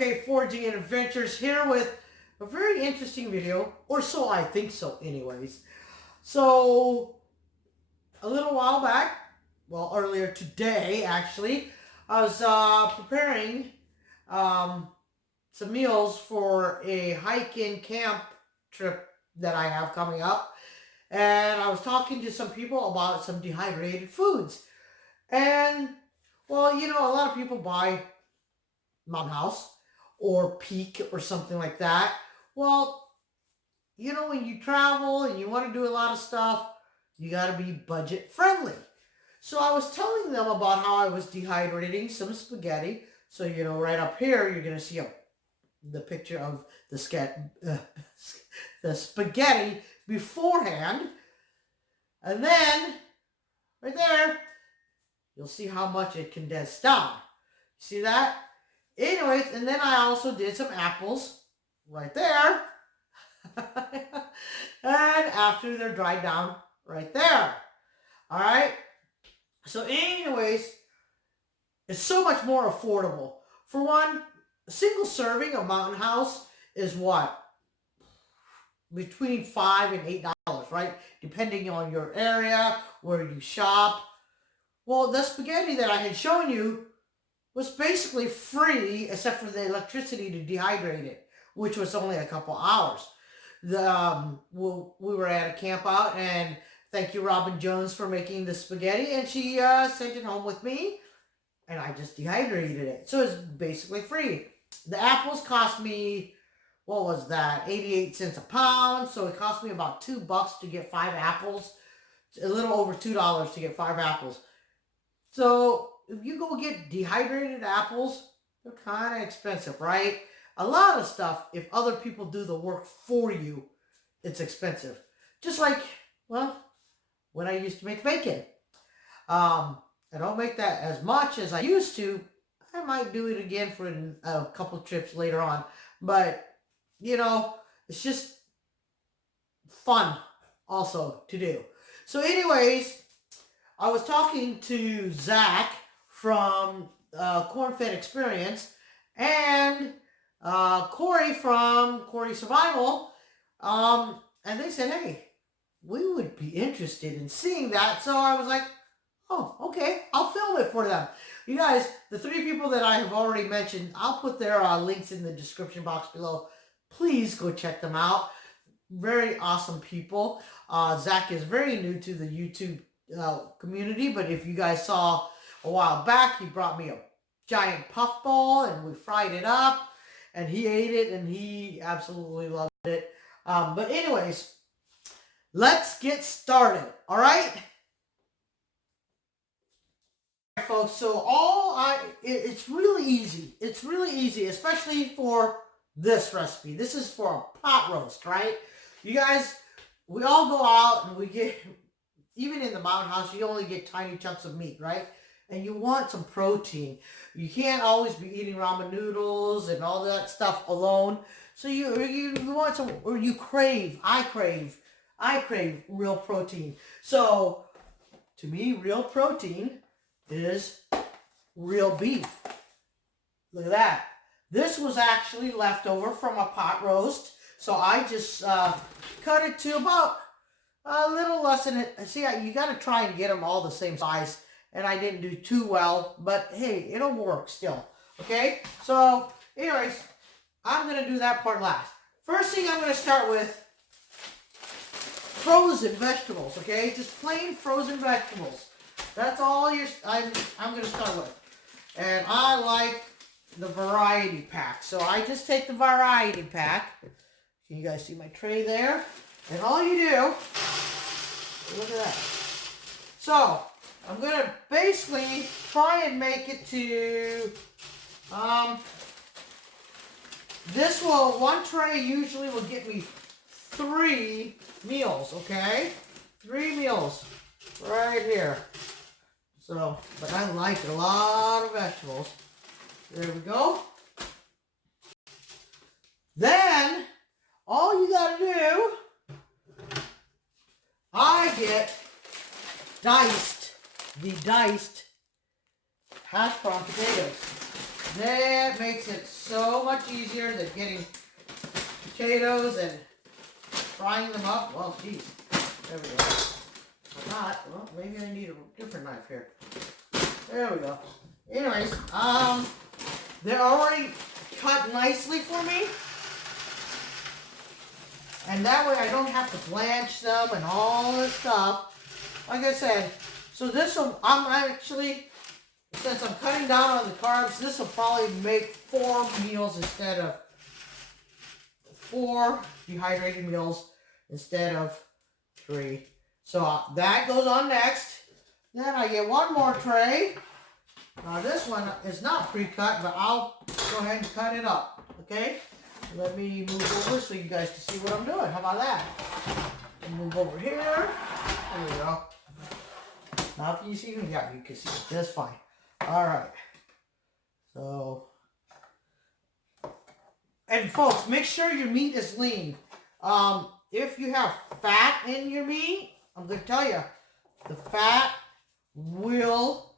okay, Foraging and Adventures here with a very interesting video, or so I think so anyways. So, a little while back, well earlier today actually, I was preparing some meals for a hike and camp trip that I have coming up. And I was talking to some people about some dehydrated foods. And, well, you know, a lot of people buy Mountain House or Peak or something like that. Well, you know, when you travel and you want to do a lot of stuff, you got to be budget friendly. So I was telling them about how I was dehydrating some spaghetti. So, you know, right up here, you're going to see the picture of the spaghetti beforehand. And then, right there, you'll see how much it condensed down. See that? Anyways, and then I also did some apples right there. And after they're dried down, right there. All right? So anyways, it's so much more affordable. For one, a single serving of Mountain House is what? Between $5 and $8, right? Depending on your area, where you shop. Well, the spaghetti that I had shown you was basically free except for the electricity to dehydrate it, which was only a couple hours. We were at a camp out, and thank you, Robin Jones, for making the spaghetti, and she sent it home with me, and I just dehydrated it. So it's basically free. The apples cost me, what was that, 88 cents a pound, so it cost me about $2 to get 5 apples, a little over $2 to get 5 apples. So if you go get dehydrated apples, they're kind of expensive, right? A lot of stuff, if other people do the work for you, it's expensive. Just like, well, when I used to make bacon. I don't make that as much as I used to. I might do it again for a couple trips later on. But, you know, it's just fun also to do. So anyways, I was talking to Zach from Corn-Fed Experience and Corey from Corey Survival, and they said, hey, we would be interested in seeing that. So I was like, oh, okay, I'll film it for them. You guys, the 3 people that I have already mentioned, I'll put their links in the description box below. Please go check them out. Very awesome people. Zach is very new to the YouTube community, but if you guys saw a while back, he brought me a giant puffball and we fried it up, and he ate it and he absolutely loved it. But anyways, let's get started. All right, folks. So it's really easy. It's really easy, especially for this recipe. This is for a pot roast, right? You guys, we all go out and we get, even in the Mountain House, you only get tiny chunks of meat, right? And you want some protein. You can't always be eating ramen noodles and all that stuff alone. So you want some, or you crave, I crave real protein. So to me, real protein is real beef. Look at that. This was actually left over from a pot roast. So I just cut it to about a little less than it. See, you got to try and get them all the same size. And I didn't do too well, but hey, it'll work still. Okay? So, anyways, I'm going to do that part last. First thing I'm going to start with frozen vegetables, okay? Just plain frozen vegetables. That's all I'm going to start with. And I like the variety pack. So I just take the variety pack. Can you guys see my tray there? And all you do, look at that. So, I'm going to basically try and make it to, one tray usually will get me 3 meals, okay? 3 meals right here. So, but I like a lot of vegetables. There we go. Then, all you got to do, I get the diced hash brown potatoes. That makes it so much easier than getting potatoes and frying them up. Well, geez. There we go. If not, well, maybe I need a different knife here. There we go. Anyways, they're already cut nicely for me. And that way I don't have to blanch them and all this stuff. Like I said, so this will, I'm actually, since I'm cutting down on the carbs, this will probably make 4 meals instead of 4 dehydrated meals instead of 3. So that goes on next. Then I get one more tray. Now this one is not pre-cut, but I'll go ahead and cut it up, okay? Let me move over so you guys can see what I'm doing. How about that? Move over here. There we go. Now if you see me, yeah, you can see it just fine. All right. So, and folks, make sure your meat is lean. If you have fat in your meat, I'm going to tell you, the fat will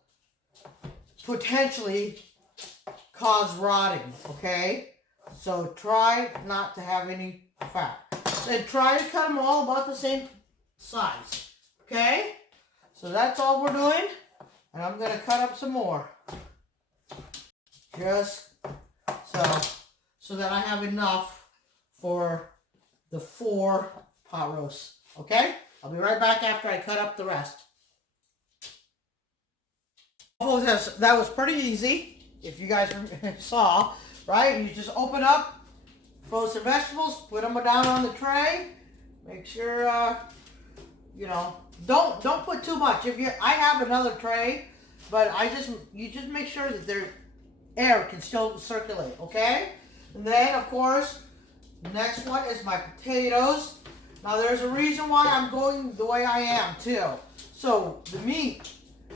potentially cause rotting, okay? So try not to have any fat. Then try to cut them all about the same size, okay? So that's all we're doing. And I'm going to cut up some more. Just so that I have enough for the 4 pot roasts, okay? I'll be right back after I cut up the rest. Oh, that was pretty easy, if you guys saw, right? You just open up frozen vegetables, put them down on the tray. Make sure, you know, don't put too much. I have another tray, but you just make sure that their air can still circulate, okay? And then, of course, the next one is my potatoes. Now, there's a reason why I'm going the way I am, too. So, the meat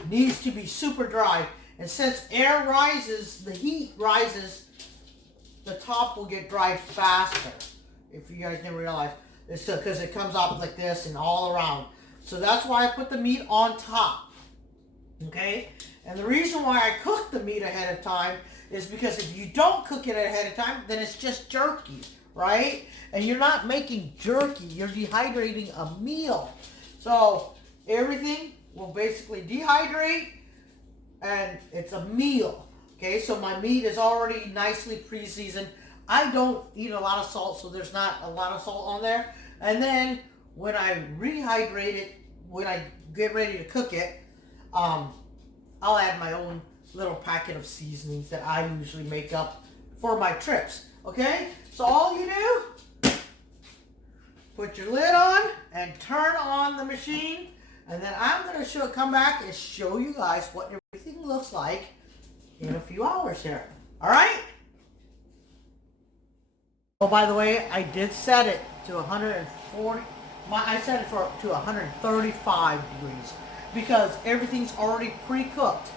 needs to be super dry. And since air rises, the heat rises, the top will get dried faster. If you guys didn't realize. It's because it comes up like this and all around. So, that's why I put the meat on top. Okay? And the reason why I cook the meat ahead of time is because if you don't cook it ahead of time, then it's just jerky, right? And you're not making jerky, you're dehydrating a meal. So everything will basically dehydrate and it's a meal. Okay, so my meat is already nicely pre-seasoned. I don't eat a lot of salt, so there's not a lot of salt on there. And then when I rehydrate it, when I get ready to cook it, I'll add my own little packet of seasonings that I usually make up for my trips. Okay? So all you do, put your lid on and turn on the machine. And then I'm going to come back and show you guys what everything looks like in a few hours here. Alright? Oh, by the way, I did set it to 140. I set it to 135 degrees. Because everything's already pre-cooked.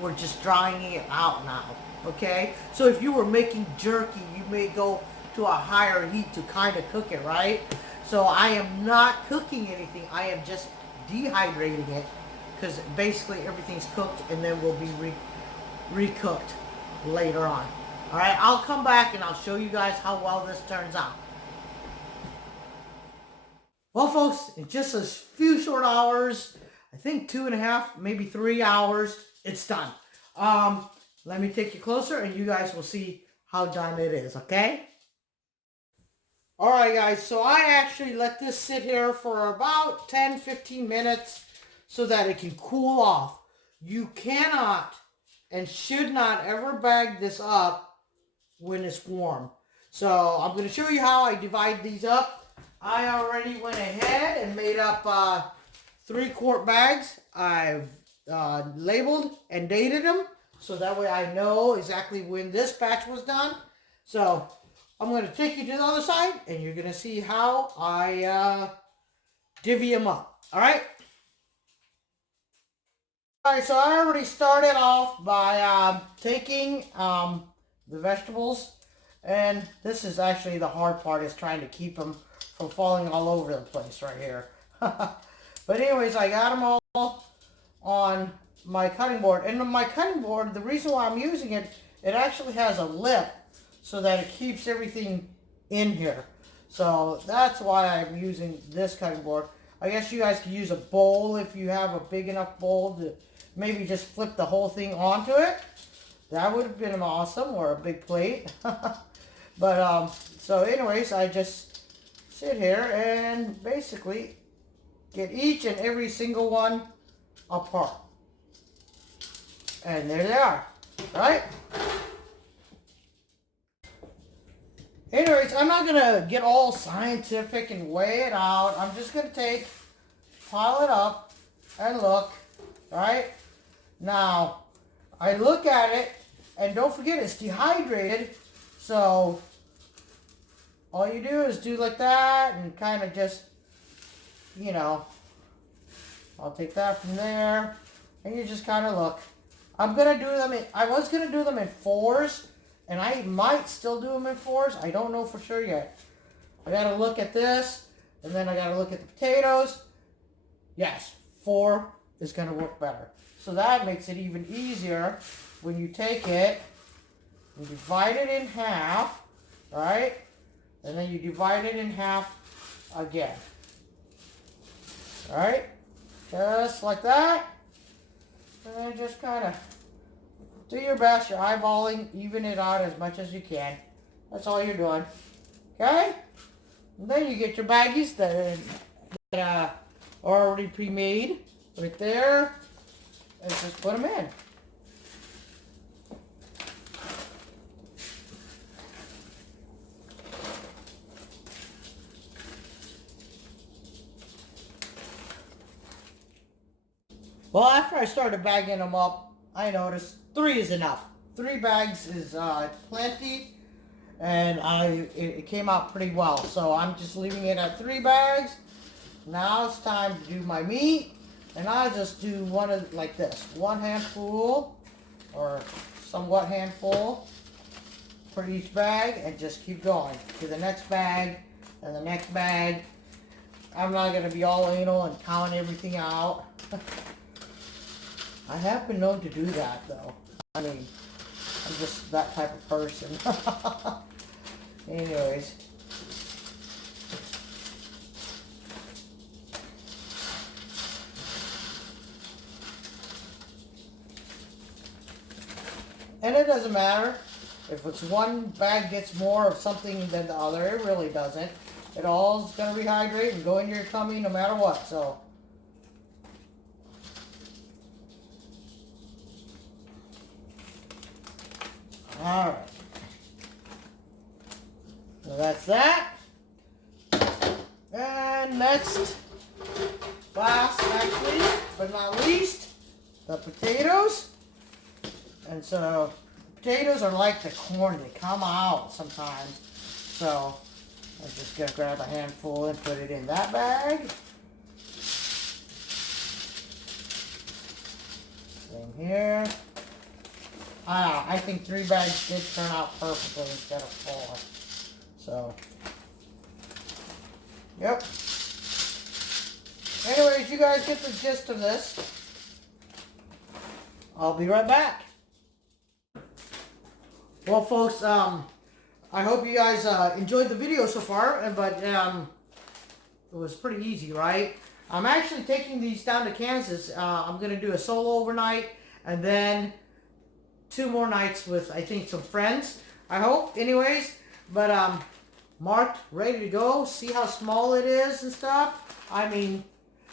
We're just drying it out now, okay? So if you were making jerky, you may go to a higher heat to kind of cook it, right? So I am not cooking anything. I am just dehydrating it because basically everything's cooked and then will be recooked later on. All right, I'll come back and I'll show you guys how well this turns out. Well, folks, in just a few short hours, I think 2.5, maybe 3 hours, it's done. Let me take you closer and you guys will see how done it is, okay? Alright guys, so I actually let this sit here for about 10-15 minutes so that it can cool off. You cannot and should not ever bag this up when it's warm. So I'm going to show you how I divide these up. I already went ahead and made up 3-quart bags. I've labeled and dated them so that way I know exactly when this batch was done. So I'm going to take you to the other side and you're going to see how I divvy them up. Alright? Alright, so I already started off by taking the vegetables, and this is actually the hard part, is trying to keep them from falling all over the place right here. But anyways, I got them all on my cutting board. And on my cutting board, the reason why I'm using it it actually has a lip so that it keeps everything in here. So that's why I'm using this cutting board. I guess you guys could use a bowl if you have a big enough bowl to maybe just flip the whole thing onto it. That would have been awesome, or a big plate. But so anyways, I just sit here and basically get each and every single one apart. And there they are, right? Anyways, I'm not going to get all scientific and weigh it out. I'm just going to pile it up and look, right? Now, I look at it, and don't forget it's dehydrated, so all you do is do like that and kind of just, you know, I'll take that from there, and you just kind of look. I'm going to do them I was going to do them in 4s, and I might still do them in 4s. I don't know for sure yet. I got to look at this, and then I got to look at the potatoes. Yes, 4 is going to work better. So that makes it even easier when you take it and divide it in half, right? And then you divide it in half again. All right? Just like that. And then just kind of do your best. You're eyeballing, even it out as much as you can. That's all you're doing. Okay? And then you get your baggies that are already pre-made right there. And just put them in. Well, after I started bagging them up, I noticed 3 is enough. 3 bags is plenty, and it came out pretty well. So I'm just leaving it at 3 bags. Now it's time to do my meat, and I'll just do like this, 1 handful or somewhat handful for each bag, and just keep going to the next bag and the next bag. I'm not going to be all anal and count everything out. I have been known to do that, though. I mean, I'm just that type of person. Anyways. And it doesn't matter if it's one bag gets more of something than the other. It really doesn't. It all is going to rehydrate and go into your tummy no matter what. So. Alright, so that's that. And next, last actually, but not least, the potatoes. And so, potatoes are like the corn, they come out sometimes. So, I'm just going to grab a handful and put it in that bag. Same here. I think 3 bags did turn out perfectly instead of 4. So, yep. Anyways, you guys get the gist of this. I'll be right back. Well, folks, I hope you guys enjoyed the video so far, but it was pretty easy, right? I'm actually taking these down to Kansas. I'm going to do a solo overnight, and then 2 more nights with, I think, some friends, I hope, anyways. But marked, ready to go, see how small it is and stuff. I mean,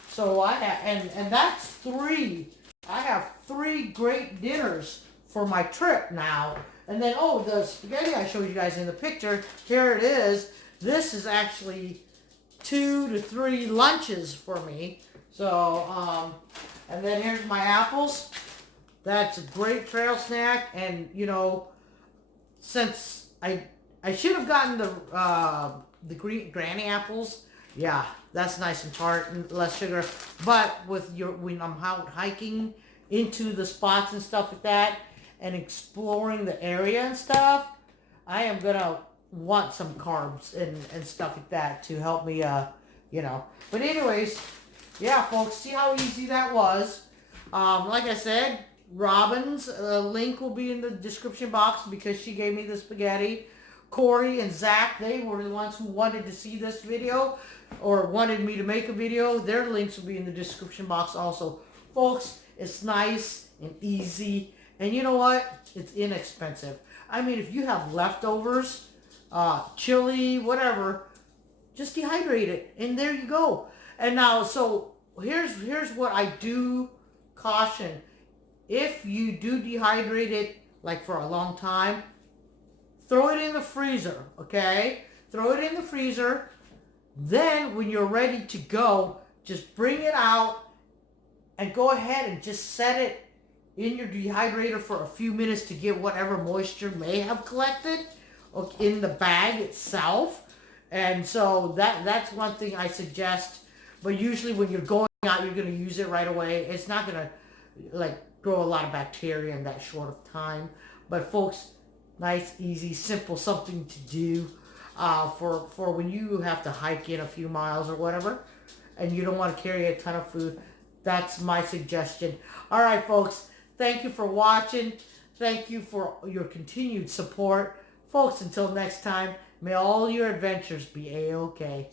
so and that's 3. I have 3 great dinners for my trip now. And then, oh, the spaghetti I showed you guys in the picture, here it is. This is actually 2 to 3 lunches for me. So, and then here's my apples. That's a great trail snack, and you know, since I should have gotten the green granny apples. Yeah, that's nice and tart and less sugar. But when I'm out hiking into the spots and stuff like that, and exploring the area and stuff, I am gonna want some carbs and stuff like that to help me, you know. But anyways, yeah, folks, see how easy that was. Like I said, Robin's link will be in the description box because she gave me the spaghetti. Corey and Zach, they were the ones who wanted to see this video or wanted me to make a video. Their links will be in the description box also. Folks, it's nice and easy. And you know what? It's inexpensive. I mean, if you have leftovers, chili, whatever, just dehydrate it. And there you go. And now, so here's what I do caution. If you do dehydrate it, like for a long time, throw it in the freezer, okay? Throw it in the freezer. Then when you're ready to go, just bring it out and go ahead and just set it in your dehydrator for a few minutes to get whatever moisture may have collected in the bag itself. And so that's one thing I suggest. But usually when you're going out, you're going to use it right away. It's not going to like grow a lot of bacteria in that short of time. But folks, nice, easy, simple, something to do for when you have to hike in a few miles or whatever, and you don't want to carry a ton of food. That's my suggestion. All right, folks, thank you for watching. Thank you for your continued support. Folks, until next time, may all your adventures be A-OK.